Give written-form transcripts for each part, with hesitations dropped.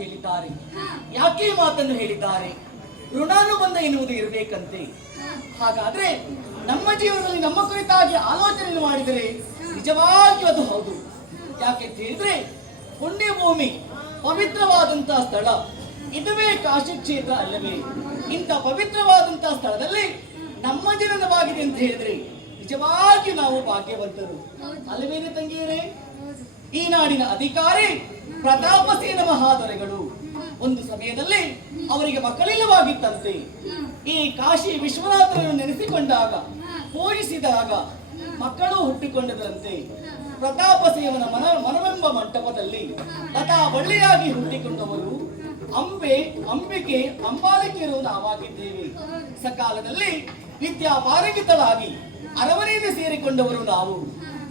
ಹೇಳಿದ್ದಾರೆ. ಯಾಕೆ ಈ ಮಾತನ್ನು ಹೇಳಿದ್ದಾರೆ? ಋಣಾನುಬಂಧ ಎನ್ನುವುದು ಇರಬೇಕಂತೆ. ಹಾಗಾದ್ರೆ ನಮ್ಮ ಜೀವನದಲ್ಲಿ ನಮ್ಮ ಕುರಿತಾಗಿ ಆಲೋಚನೆ ಮಾಡಿದರೆ ನಿಜವಾಗಿಯೂ ಅದು ಹೌದು. ಯಾಕೆ ಅಂತ ಹೇಳಿದ್ರೆ ಪುಣ್ಯ ಭೂಮಿ, ಪವಿತ್ರವಾದಂತಹ ಸ್ಥಳ, ಇದುವೇ ಕಾಶಿ ಕ್ಷೇತ್ರ ಅಲ್ಲವೇ? ಇಂಥ ಪವಿತ್ರವಾದಂತಹ ಸ್ಥಳದಲ್ಲಿ ನಮ್ಮ ಜನನವಾಗಿದೆ ಅಂತ ಹೇಳಿದ್ರೆ ನಿಜವಾಗಿಯೂ ನಾವು ಭಾಗ್ಯವಂತರು ಅಲ್ಲವೇನೆ ತಂಗಿಯರೇ? ಈ ನಾಡಿನ ಅಧಿಕಾರಿ ಪ್ರತಾಪಸೇನ ಮಹಾದೊರೆಗಳು ಒಂದು ಸಮಯದಲ್ಲಿ ಅವರಿಗೆ ಮಕ್ಕಳಿಲ್ಲವಾಗಿತ್ತಂತೆ. ಈ ಕಾಶಿ ವಿಶ್ವನಾಥನನ್ನು ನೆನೆಸಿಕೊಂಡಾಗ, ಪೂಜಿಸಿದಾಗ ಮಕ್ಕಳು ಹುಟ್ಟಿಕೊಂಡರಂತೆ. ಪ್ರತಾಪಸೇವನ ಮನವೆಂಬ ಮಂಟಪದಲ್ಲಿ ಲತಾ ಬಳ್ಳಿಯಾಗಿ ಹುಟ್ಟಿಕೊಂಡವರು ಅಂಬಿಕೆ ಅಂಬಾಲಿಕೆಯರು ನಾವಾಗಿದ್ದೇವೆ. ಸಕಾಲದಲ್ಲಿ ವಿದ್ಯಾಪಾರಂಗಿತರಾಗಿ ಅರಮನೆಯನ್ನು ಸೇರಿಕೊಂಡವರು ನಾವು.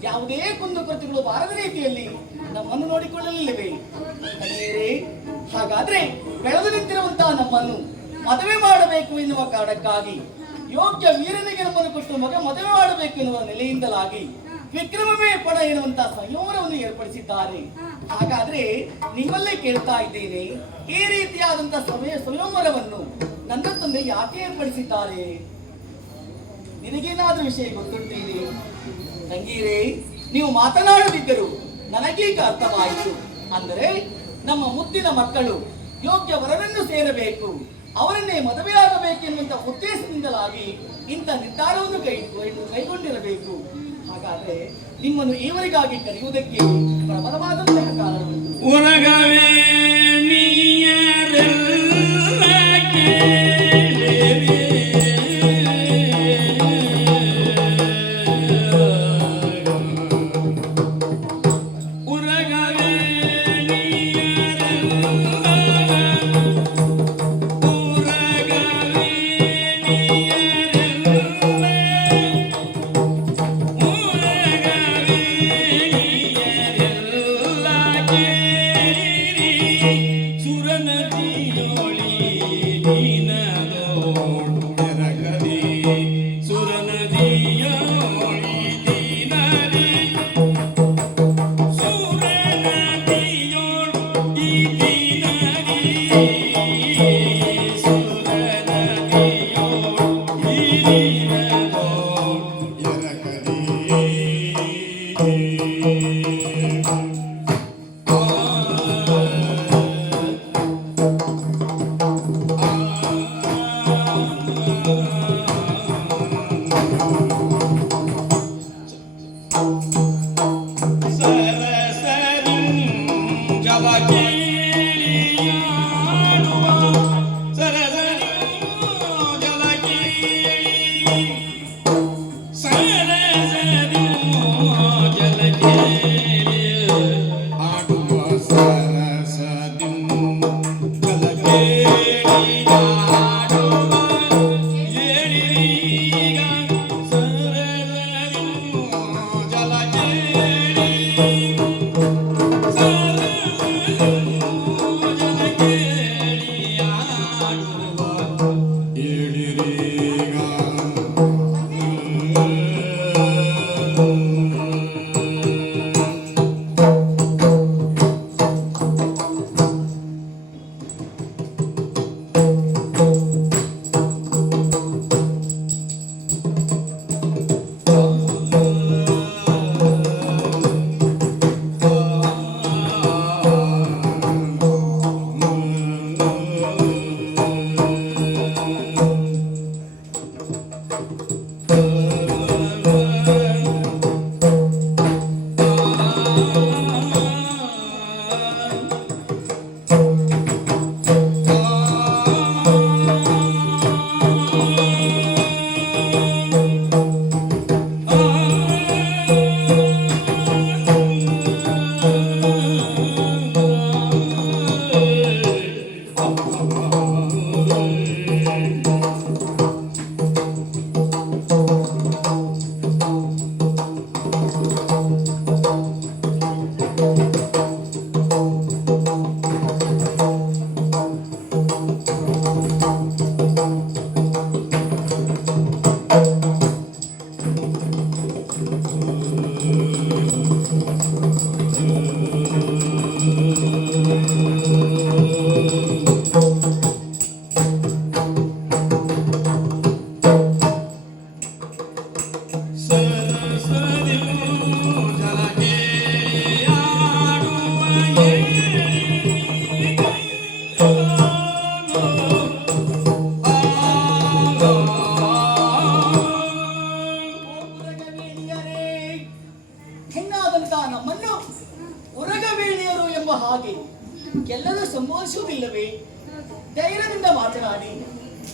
ಯಾವುದೇ ಕುಂದುಕೊರತೆಗಳು ಬಾರದ ರೀತಿಯಲ್ಲಿ ನಮ್ಮನ್ನು ನೋಡಿಕೊಳ್ಳಲಿಲ್ಲವೇ? ಹಾಗಾದ್ರೆ ಬೆಳೆದು ನಿಂತಿರುವಂತಹ ನಮ್ಮನ್ನು ಮದುವೆ ಮಾಡಬೇಕು ಎನ್ನುವ ಕಾರಣಕ್ಕಾಗಿ, ಯೋಗ್ಯ ವೀರನಿಗೆ ನಮ್ಮನ್ನು ಕೊಟ್ಟು ಮದುವೆ ಮಾಡಬೇಕು ಎನ್ನುವ ನೆಲೆಯಿಂದಲಾಗಿ ವಿಕ್ರಮವೇ ಪಣ ಎನ್ನುವಂತಹ ಸಂಯೋಗವನ್ನು ಏರ್ಪಡಿಸಿದ್ದಾರೆ. ಹಾಗಾದ್ರೆ ನಿಮ್ಮಲ್ಲೇ ಕೇಳ್ತಾ ಇದ್ದೇನೆ, ಈ ರೀತಿಯಾದಂತಹ ಸಂಯಮರವನ್ನು ನನ್ನ ತಂದೆ ಯಾಕೆ ಏರ್ಪಡಿಸಿದ್ದಾರೆ? ನಿನಗೇನಾದ್ರೂ ವಿಷಯ ಗೊತ್ತುಂಟೇನೆ? ತಂಗೀರೇ, ನೀವು ಮಾತನಾಡದಿದ್ದರು ನನಗೀಗ ಅರ್ಥವಾಯಿತು. ಅಂದರೆ ನಮ್ಮ ಮುದ್ದಿನ ಮಕ್ಕಳು ಯೋಗ್ಯ ವರನನ್ನು ಸೇರಬೇಕು, ಅವರನ್ನೇ ಮದುವೆಯಾಗಬೇಕೆನ್ನುವಂತ ಉದ್ದೇಶದಿಂದಲಾಗಿ ಇಂಥ ನಿರ್ಧಾರವನ್ನು ಕೈಗೊಂಡಿರಬೇಕು. ಹಾಗಾದ್ರೆ ನಿಮ್ಮನ್ನು ಈವರೆಗಾಗಿ ಕರೆಯುವುದಕ್ಕೆ ಪ್ರಬಲವಾದಂತಹ ಕಾರಣವಿತ್ತು. Thank you.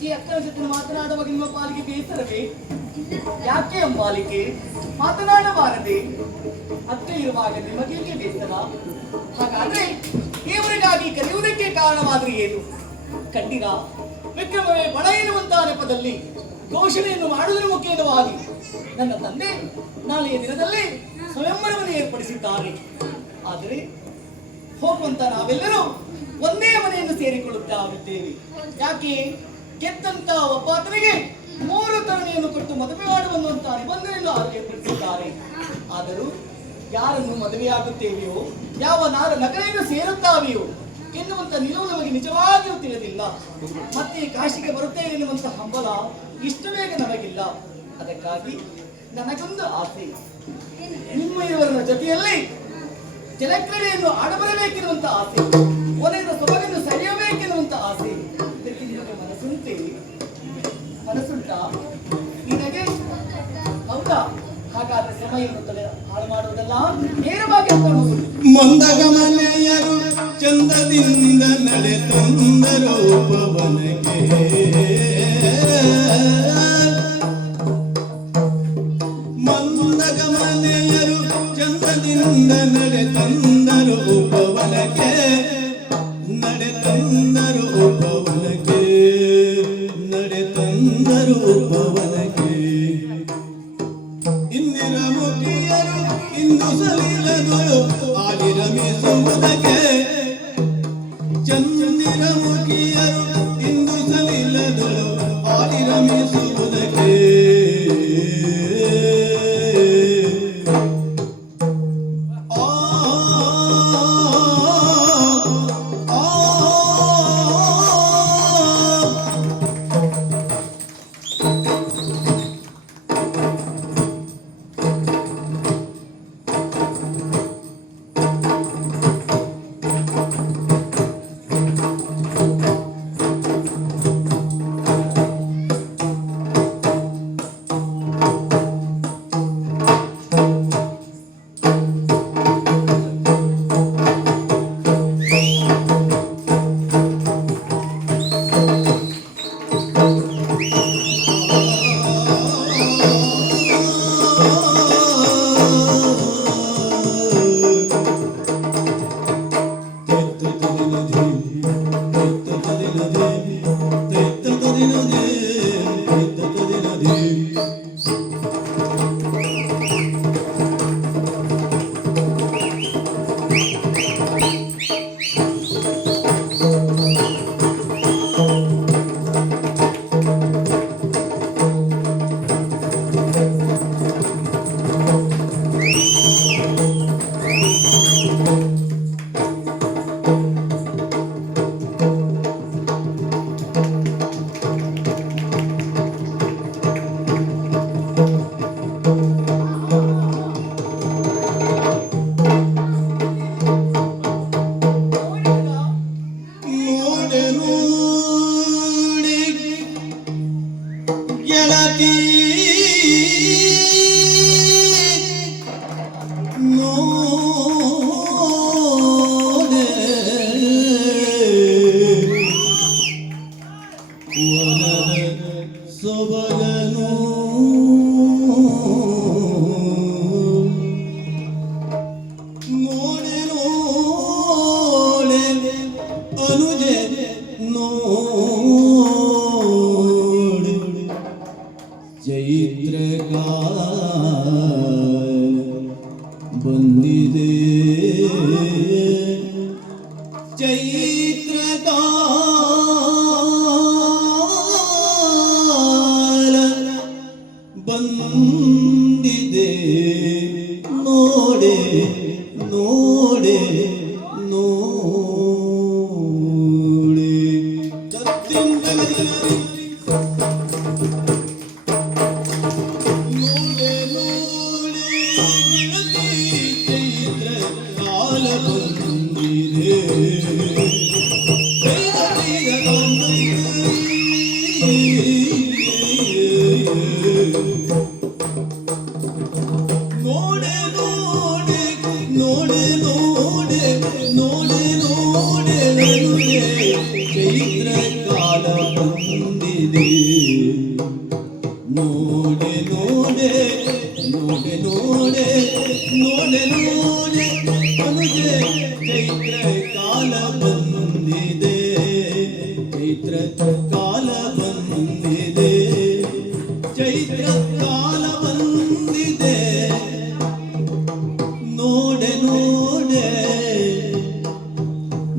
ಈ ಅಕ್ಕನ ಜೊತೆ ಮಾತನಾಡುವಾಗ ನಿಮ್ಮ ಪಾಲಿಗೆ ಬೇಸರವೇ? ಯಾಕೆ ಅಂಬಾಲಿಕೆ ಮಾತನಾಡಬಾರದೆ? ಅಕ್ಕ ಇರುವಾಗ ನಿಮಗೇಕೆ ಬೇಸರ? ಹಾಗಾದ್ರೆ ಇವರಿಗಾಗಿ ಕರೆಯುವುದಕ್ಕೆ ಕಾರಣವಾದ್ರೆ ಏನು? ಕಂಡಿರ ವಿಕ್ರಮವೇ ಬಣ ಎನ್ನುವಂತಹ ನೆಪದಲ್ಲಿ ಘೋಷಣೆಯನ್ನು ಮಾಡುವುದರ ಮುಖೇನವಾಗಿ ನನ್ನ ತಂದೆ ನಾಳೆಯ ದಿನದಲ್ಲಿ ಸ್ವಯಂವರವನ್ನು ಏರ್ಪಡಿಸಿದ್ದಾರೆ. ಆದರೆ ಹೋಗುವಂತ ನಾವೆಲ್ಲರೂ ಒಂದೇ ಮನೆಯನ್ನು ಸೇರಿಕೊಳ್ಳುತ್ತಿದ್ದೇವೆ. ಯಾಕೆ? ಗೆದ್ದಂತ ಒಬ್ಬಾತನಿಗೆ 3 ತರುಣಿಯನ್ನು ಕೊಟ್ಟು ಮದುವೆ ಮಾಡುವಂತಹ ನಿಬಂಧನೆಯನ್ನು ಏರ್ಪಡಿಸಿದ್ದಾರೆ. ಆದರೂ ಯಾರನ್ನು ಮದುವೆಯಾಗುತ್ತೇವೆಯೋ, ಯಾವ ನಗರೆಯನ್ನು ಸೇರುತ್ತಾವೆಯೋ ಎನ್ನುವಂತ ನಿಲುವು ನಮಗೆ ನಿಜವಾಗಿಯೂ ತಿಳಿದಿಲ್ಲ. ಮತ್ತೆ ಕಾಶಿಗೆ ಬರುತ್ತೇವೆ ಎನ್ನುವಂತ ಹಂಬಲ ಇಷ್ಟು ಬೇಗ ನಮಗಿಲ್ಲ. ಅದಕ್ಕಾಗಿ ನನಗೊಂದು ಆಸೆ, ನಿಮ್ಮ ಇವರ ಜೊತೆಯಲ್ಲಿ ಜಲಕ್ರೀಡೆಯನ್ನು ಆಡಬರಬೇಕೆನ್ನುವಂತ ಆಸೆ, ಒಲೆಯ ಸೊಬಗನ್ನು ಸೆಳೆಯಬೇಕೆನ್ನುವಂತ ಆಸೆ. ಇದಕ್ಕೆ ನಿಮಗೆ ಮನಸ್ಸುಂಟಾ ನಿನಗೆ? ಹೌದಾ? ಹಾಗಾದ್ರೆ ಸಮಯವನ್ನು ಹಾಳು ಮಾಡುವುದಲ್ಲ, ನೇರವಾಗಿ ಮಂದಗಮನೆಯರು ಚಂದದಿಂದ ನಡೆ ತಂದರು ಪವನಕ್ಕೆ. ಮಂದಗಮನೆಯರು ಚಂದದಿಂದ ನಡೆ ತಂದರು ಪವನಕ್ಕೆ, ನಡೆ ತಂದರು ಪವನಕ್ಕೆ, ನಡೆ ತಂದರು ಪವನಕ್ಕೆ. ಇಂದಿರ ಮುಖಿಯರು ಇಂದು ಸಲಿಲಗಳು ಆಲಿರಮಿಸುವುದಕ್ಕೆ, ಚಂದಿರ ಮುಖಿಯರು ಇಂದು ಸಲಿಲಗಳು ಆಲಿರಮಿಸುವುದಕ್ಕೆ. ಬಂದಿದೆ ಚೈತ್ರಕಾಲ ಬಂದಿದೆ ನೋಡೆ ನೋಡೆ ನೋಡೆ ಚೈತ್ರ ಕಾಲ ಬಂದಿದೆ ಬಂದಿ ನೋಡೆ ನೋಡೆ ನೋಡೆ ನೋಡೆ ನೋಡೆ ನೋಡೆ ಅನುಜೆ ಚೈತ್ರ ಕಾಲ ಬಂದಿದೆ ಚೈತ್ರ ಕಾಲ ಬಂದಿದೆ ಚೈತ್ರ ಕಾಲ ಬಂದಿದೆ ನೋಡೆ ನೋಡೆ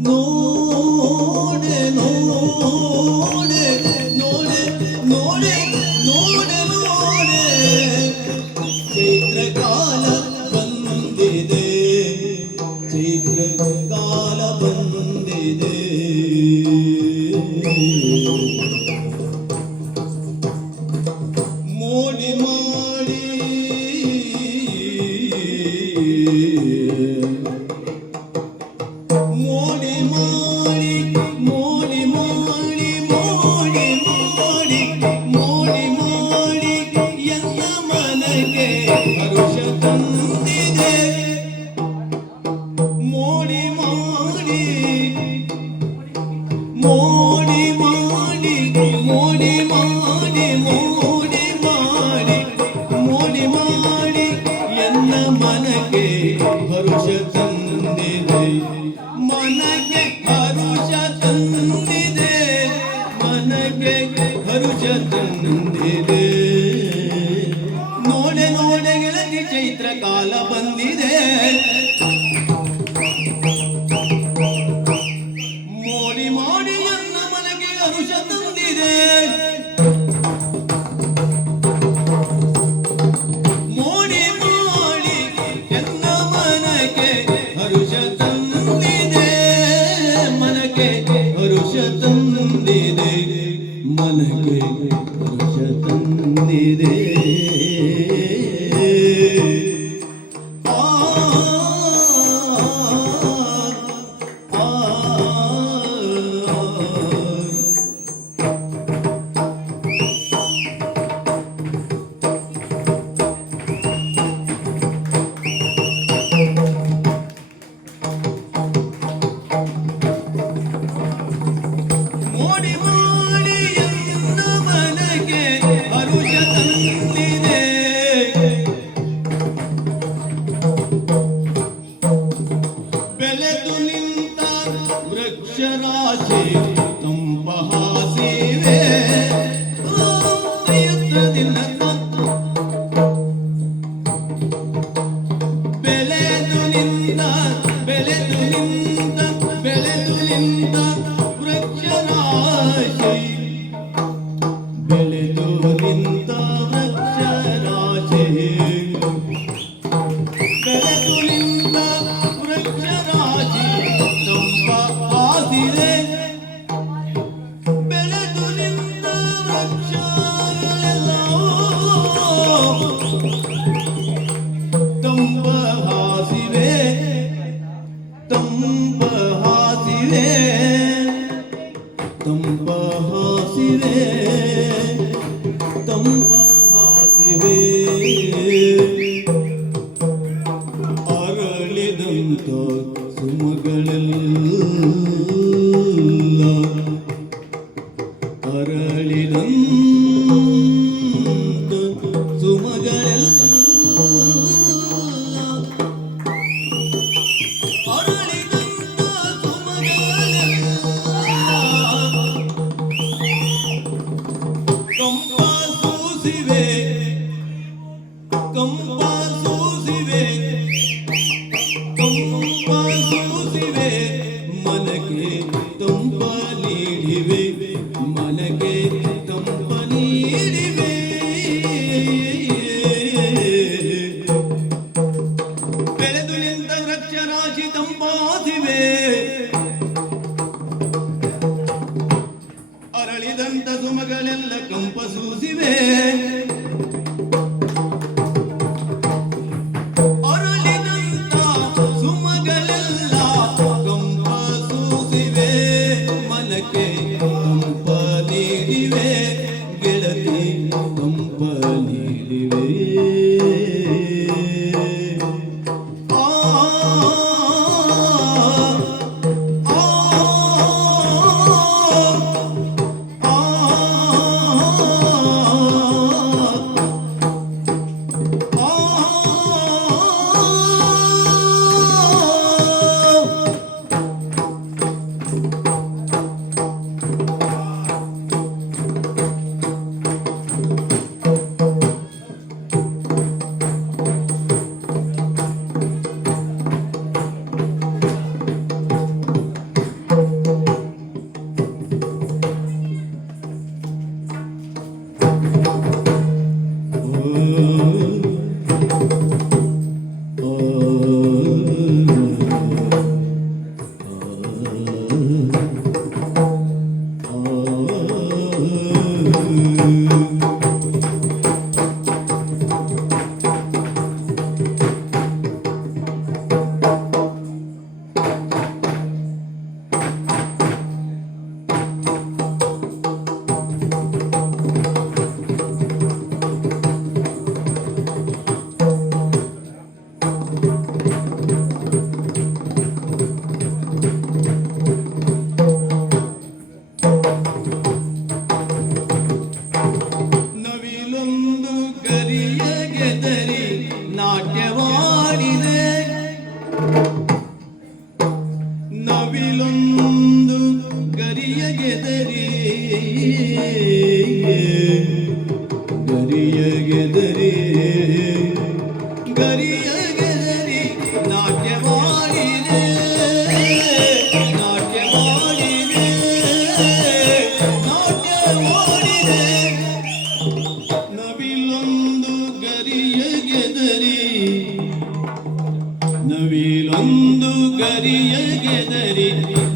ನೋಡೆ ನೋಡೆ ನೋಡೆ ನೋಡೆ ನೋಡೆ ನೋಡೆ ಚೈತ್ರ ಕಾಲ ಬಂದಿದೆ ಚೈತ್ರ ಕಾಲ ಬಂದಿದೆ ಮೋಡಿ ಮಾಡಿ ಮೋಡಿ ಮಾಡಿ ಮೋಡಿ ಮಾಡಿ ಮೋಡಿ ಮಾಡಿ ಮೋಡಿ ಮಾಡಿ ಎಲ್ಲ ಮನಗೆ ಹರುಷ ತಂದಿದೆ ಮೋಡಿ ಮಾಡಿ ಮೋಡಿ ಮಾಡಿ ಮೋಡಿ ಮಾಡಿ ಮೋಡಿ ಮಾಡಿ ಮೋಡಿ ಮಾಡಿ ಎಲ್ಲ ಮನಗೆ ಹರುಷ ತಂದಿದೆ ಮನಗೆ ಹರುಷ ತಂದಿದೆ ಮನಗೆ ಹರುಷ ತಂದಿದೆ ನೋಡೆ ನೋಡೆ ಗೆಳತಿ ಚೈತ್ರ ಕಾಲ ಬಂದಿದೆ ಮೋಡಿ ಮಾಡಿ ಎನ್ನ ಮನಗೆ ಹರುಷ ತಂದಿದೆ ಮೋಡಿ ಮಾಡಿ ಎನ್ನ ಮನಗೆ ಹರುಷ ತಂದಿದೆ ಮನಗೆ ಹರುಷ ತಂದಿದೆ ಮನಗೆ ಹರುಷ ತಂದಿದೆ ಆ ಆ ಮೋಡಿ ಮಾಡಿ ಎನ್ನ ಮನಗೆ ಹರುಷ ತಂದಿದೆ ಬೆಳೆದು ನಿಂತ ವೃಕ್ಷ ರಾಶಿ ತಂಪ ಹಾಸಿವೆ ಪ್ರಯತ್ನದಿಂದ ಬೆಳೆದು ನಿಂತ ಬೆಳೆದು ನಿಂತ ಬೆಳೆದು ನಿಂತ ವೃಕ್ಷ ರಾಶಿ ಬೆಳೆದು ನಿಂತ ವೃಕ್ಷ ರಾಶಿ ಬೆಳೆದು ನಿಂತ ವೃಕ್ಷ ರಾಶಿ ತಂಪ ಹಾಸಿದೆ ಬೆಳೆದು ನಿಂತ ವೃಕ್ಷಗಳೆಲ್ಲವೂ ತಂಪ ಹಾಸಿವೆ ತಂಪ ಹಾಸಿವೆ ತಂಪ ಹಾಸಿವೆ ತಂಪ ಹಾಸಿವೆ ಅರಳಿದಂತ ಸುಮಗಳೆಲ್ಲ ಅರಳಿದಂತ ಸುಮಗಳೆಲ್ಲ ಅರಳಿದಂತ ಸುಮಗಳೆಲ್ಲ ಕಂಪ ಸೂಸಿವೆ ಕಂಪ ಸೂಸಿವೆ ಕಂಪ ಸೂಸಿವೆ ಮನಗೆ ತಂಪ ನೀಡಿವೆ ಮನಗೆ ತಂಪ ನೀಡಿವೆ ಬೆಳೆದು ನಿಂತ ವೃಕ್ಷ ರಾಶಿ ತಂಪಾಸಿವೆ ಅರಳಿದಂತ ಸುಮಗಳೆಲ್ಲ ಕಂಪ ಸೂಸಿವೆ ಅರಳಿದಂತ ಸುಮಗಳೆಲ್ಲ ಕಂಪ ಸೂಸಿವೆ ಮನಕ್ಕೆ ಕಂಪ ನೀಡಿವೆ ಗೆಳತಿ ಕಂಪ ನೀಡಿವೆ ಆ ಆ ಆ ನವಿಲೊಂದು ಗರಿಯ ಗೆದರಿ ನವಿಲೊಂದು ಗರಿಯ ಗೆದರಿ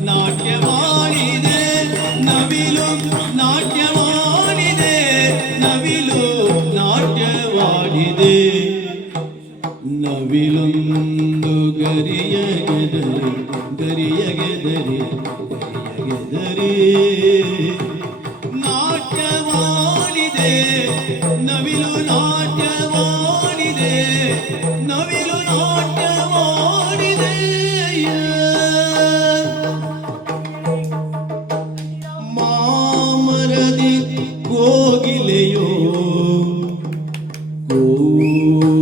ನಾಟ್ಯವಾಡಿದೆ ನವಿಲು ನಾಟ್ಯವಾಡಿದೆ ನವಿಲು ನಾಟ್ಯವಾಡಿದೆ ನವಿಲೊಂದು ಗರಿಯ ಗೆದರಿ ಗರಿಯ ಗೆದರಿ ಗರಿಯ ಗೆದರಿ ನಾಟ್ಯವಾಡಿದೆ ನವಿಲು ನಾಟ್ಯವಾಡಿದೆ ನವಿಲು ನಾಟ್ಯವಾಡಿದೆ ಮಾಮರದಿ ಕೋಗಿಲೆಯೋ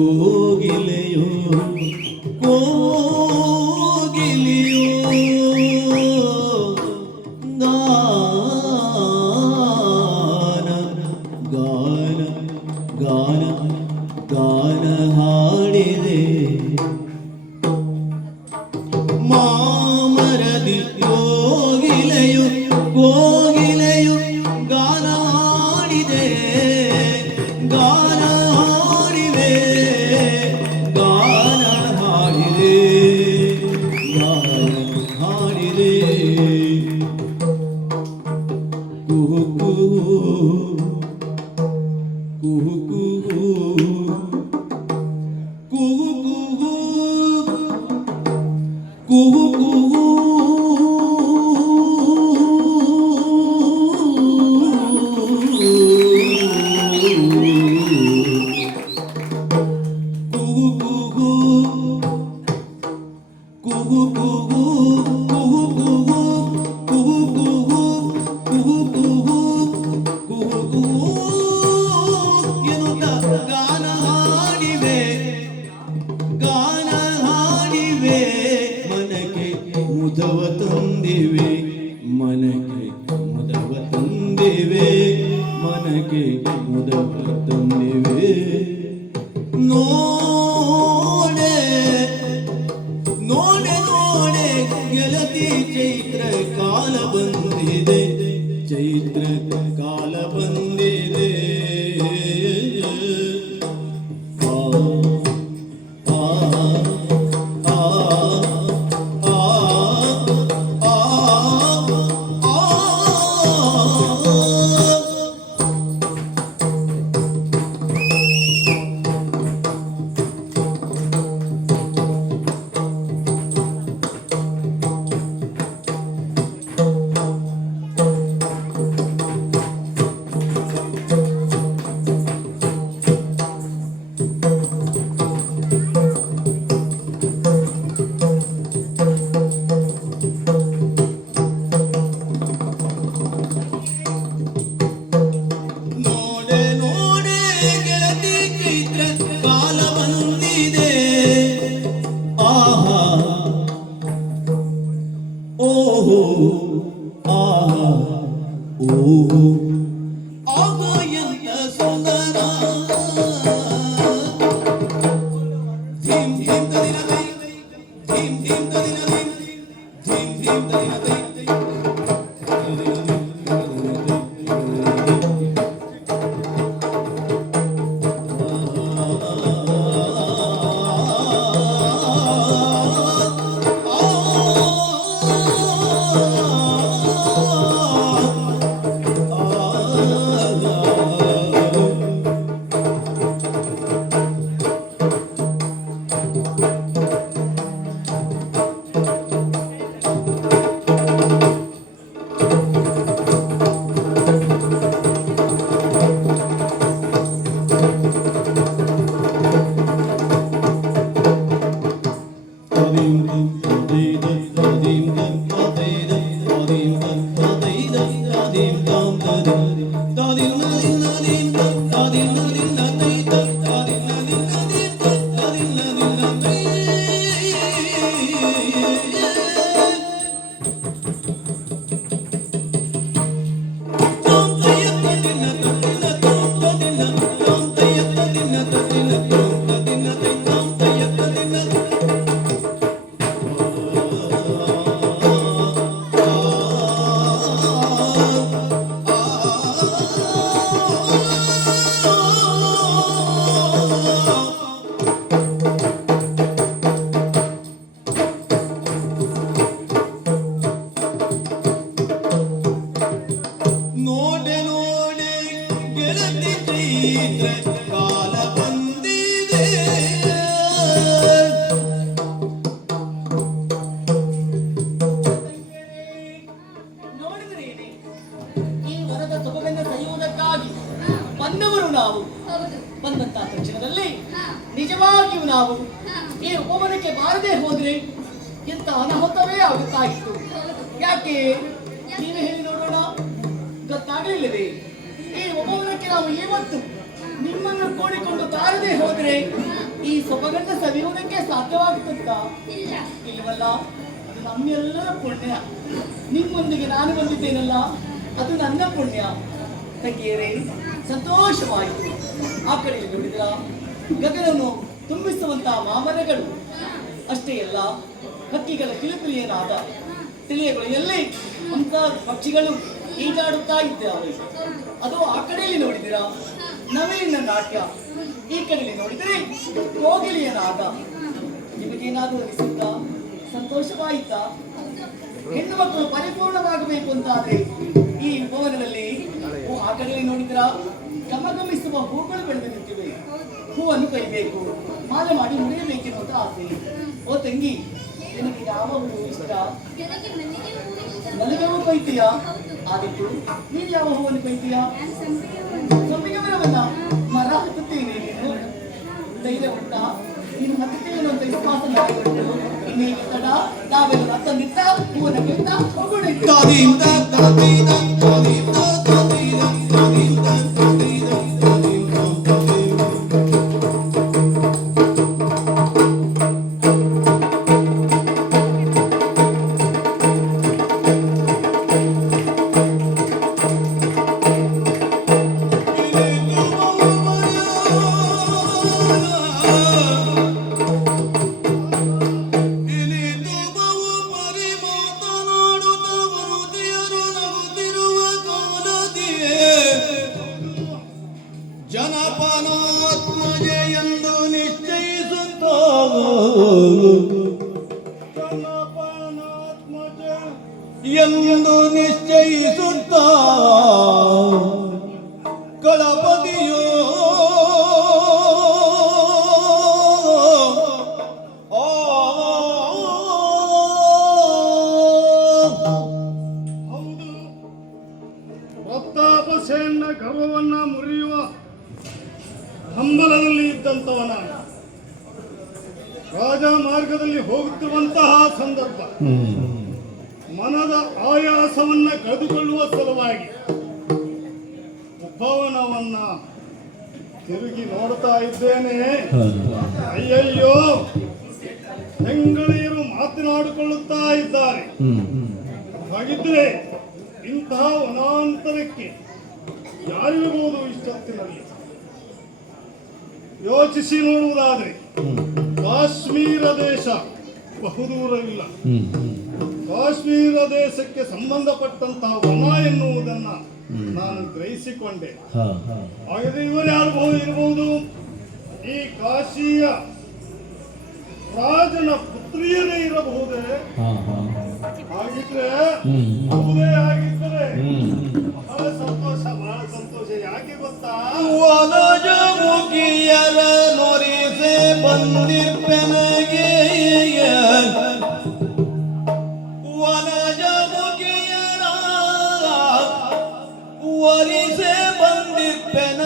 ಕೋಗಿಲೆಯೋ ಕೋಗಿಲೆಯೋ ಗಾನ ಗಾನ ಗಾನ ಹಾಡಿದೆ ಮಾಮರದಿ ಕೋಗಿಲೆಯು ಕೋಗಿಲೆಯು ಗಾನ ಹಾಡಿದೆ ಗಾನ ಹಾಡಿದೆ ಗಾನ ಹಾಡಿದೆ ಗಾನ ಹಾಡಿದೆ ಕುಹು ಕುಹು ಕುಹು ಕುಹು ಕುಹು ಕುಹು ಗಾನ ಹಾಡಿವೆ ಗಾನ ಹಾಡಿವೆ ಮನಕ್ಕೆ ಮುದವ ತಂದಿವೆ ಮನಕ್ಕೆ ಮುದವ ತಂದಿವೆ ಮನಕ್ಕೆ ಮುದವ ತಂದಿವೆ ನೋಡೆ ನೋಡೆ ನೋಡೆ ಗೆಳತಿ ಚೈತ್ರ ಕಾಲ ಬಂದಿದೆ ಚೈತ್ರ ಕಾಲ ಬಂದಿದೆ ನೋಡೆ ನೋಡೆ ಗೆಳತಿ ಚೈತ್ರ ಕಾಲ ಬಂದಿದೆ ಆಹಾ ಓಹೋ ಆಹಾ ಓಹೋ ಆಗ ಎಂತ ಸುಂದರ ಧೀಮ್ ಧೀಮ್ ತದಿನ ತೈ ಧೀಮ್ ಧೀಮ್ ತದಿನ ತೈ ಧೀಮ್ ಧೀಮ್ ತದಿನ ತೈ ಗೆಳತಿ ಚೈತ್ರ ಕಾಲ ಬಂದಿದೆ. ನೋಡಿದ್ರೇನೆ ಈ ವರದ ಸೊಬಗನ್ನು ಸವಿಯುವುದಕ್ಕಾಗಿ ಬಂದವರು ನಾವು. ಬಂದಂತ ತಕ್ಷಣದಲ್ಲಿ ನಿಜವಾಗಿಯೂ ನಾವು ಈ ಉಪವನಕ್ಕೆ ಬಾರದೆ ಹೋದ್ರೆ ಎಂತ ಅನಾಹುತವೇ ಆಗುತ್ತಾ ಇತ್ತು. ಯಾಕೆ ನೀವೇ ಹೇಳಿ ನೋಡೋಣ. ಗೊತ್ತಾಗಲಿಲ್ಲವೇ? ಈ ಉಪವನಕ್ಕೆ ನಾವು ಇವತ್ತು ನಿಮ್ಮನ್ನು ಕೂಡಿಕೊಂಡು ಬಾರದೆ ಹೋದ್ರೆ ಈ ಸೊಬಗನ್ನು ಸವಿಯುವುದಕ್ಕೆ ಸಾಧ್ಯವಾಗುತ್ತಾ? ಇಲ್ಲವಲ್ಲ. ಅದು ನಮ್ಮೆಲ್ಲರ ಪುಣ್ಯ. ನಿಮ್ಮೊಂದಿಗೆ ನಾನು ಬಂದಿದ್ದೇನಲ್ಲ, ಅದು ನನ್ನ ಪುಣ್ಯ. ತಂಗಿಯರೇ, ಸಂತೋಷವಾಯಿತು. ಆ ಕಡೆ ನೋಡಿದ್ರ ಗಗನವನ್ನು ತುಂಬಿಸುವಂತಹ ಮಾಮರಗಳು ಅಷ್ಟೇ ಅಲ್ಲ, ಹಕ್ಕಿಗಳ ಕಿಲುಕಿಲಿಯನಾದ ತಿಳಿಯಗಳು ಎಲ್ಲಿ ಅಂತ ಪಕ್ಷಿಗಳು ಈಜಾಡುತ್ತಾ ಇದ್ದಾವೆ. ಅದು ಆ ಕಡೆಯಲ್ಲಿ ನೋಡಿದಿರಾ ನವಿಲಿನ ನಾಟ್ಯ, ಈ ಕಡೆಯಲ್ಲಿ ನೋಡಿದರೆ ಕೋಗಿಲಿಯ ನಾದ. ನಿಮಗೇನಾದರೂ ಅನಿಸುತ್ತಾ? ಸಂತೋಷವಾಯಿತಾ? ಹೆಣ್ಣು ಮಕ್ಕಳು ಪರಿಪೂರ್ಣವಾಗಬೇಕು ಅಂತಾದ್ರೆ ಈ ಉಪವನದಲ್ಲಿ ಆ ಕಡೆಯಲ್ಲಿ ನೋಡಿದ್ರ ಗಮಗಮಿಸುವ ಹೂಗಳು ಬೆಳೆದು ನಿಂತಿವೆ. ಹೂವನ್ನು ಕೊಯ್ಬೇಕು, ಮಾಲೆ ಮಾಡಿ ಮುಡಿಯಬೇಕೆನ್ನುವಂತ ಆಸೆ. ಓ ತಂಗಿ, ನಿನಗೆ ಯಾವ ಹೂವು ಇಷ್ಟ? ನನಗೆ ಹೂ ಕೊಯ್ತೀಯಾ? ಆದಿತ್ತು, ನೀನು ಯಾವ ಹೂವನ್ನು ಕೊಯ್ತೀಯಾ? ಸಂಪಿಗೆ ಮರವನ್ನ ಮರ ಹತ್ತುತ್ತೇನೆ. ನೀನು ಧೈರ್ಯ ಉಂಟಾ? ನೀನು ಹತ್ತುತ್ತೇನೆ ಅಂತ ವಿಶ್ವಾಸ ಮಾಡಿಕೊಂಡು ಇನ್ನೇನು ತಡ, ನಾವೆಲ್ಲ ತಂದಿದ್ದ ಹೂವನ್ನು ಕೊಯ್ತಾ ಹೋಗೋಣ. ತಾದೀಂದ ತಾದೀದ ತಾದೀಂದ ತಾದೀದ ತಾದೀಂದ ತಾದೀದ ತಾದೀಂದ ತಾದೀದ. ಜನಪನಾತ್ಮಜೆ ಎಂದು ನಿಶ್ಚಯಿಸುತ್ತೋ ಜನಪನಾತ್ಮಜೆ ಎಂದು ನಿಶ್ಚಯಿಸುತ್ತಾ ಕಳಪತಿಯೋ ಪ್ರತಾಪಸೇನ ಗರ್ವವನ್ನ ಮುರಿಯುವ ಹಂಬಲದಲ್ಲಿ ಇದ್ದಂಥವನ ರಾಜ ಮಾರ್ಗದಲ್ಲಿ ಹೋಗುತ್ತಿರುವಂತಹ ಸಂದರ್ಭ, ಮನದ ಆಯಾಸವನ್ನ ಕಳೆದುಕೊಳ್ಳುವ ಸಲುವಾಗಿ ಉಪವನವನ್ನ ತಿರುಗಿ ನೋಡ್ತಾ ಇದ್ದೇನೆ. ಅಯ್ಯಯ್ಯೋ, ಹೆಂಗಳಿಯರು ಮಾತನಾಡಿಕೊಳ್ಳುತ್ತಾ ಇದ್ದಾರೆ. ಹಾಗಿದ್ರೆ ಇಂತಹ ವನಾಂತರಕ್ಕೆ ಯಾರಿರಬಹುದು ಇಷ್ಟೊತ್ತಿನಲ್ಲಿ? ಯೋಚಿಸಿ ನೋಡುವುದಾದ್ರೆ ಕಾಶ್ಮೀರ ದೇಶ ಬಹುದೂರವಿಲ್ಲ. ಕಾಶ್ಮೀರ ದೇಶಕ್ಕೆ ಸಂಬಂಧಪಟ್ಟಂತಹ ವನ ಎನ್ನುವುದನ್ನ ನಾನು ಗ್ರಹಿಸಿಕೊಂಡೆ. ಹಾಗಾದ್ರೆ ಇವರು ಯಾರು ಇರಬಹುದು? ಈ ಕಾಶಿಯ ರಾಜನ ಪುತ್ರಿಯರೇ ಇರಬಹುದೇ? ಹಾಗಿದ್ರೆ ಹೌದೇ ಆಗಿದ್ದರೆ ಬಹಳ ಸಂತೋಷ, ಬಹಳ ಸಂತೋಷ. ಯಾಕೆ ಗೊತ್ತಾ? ವನಜ ಮುಗಿಯಲ ನೊರಿಸೆ ಬಂದಿರ್ಪೆನಗೆ, ವನಜ ಮುಗಿಯಲ ಒರಿಸೆ ಬಂದಿರ್ಪೆನ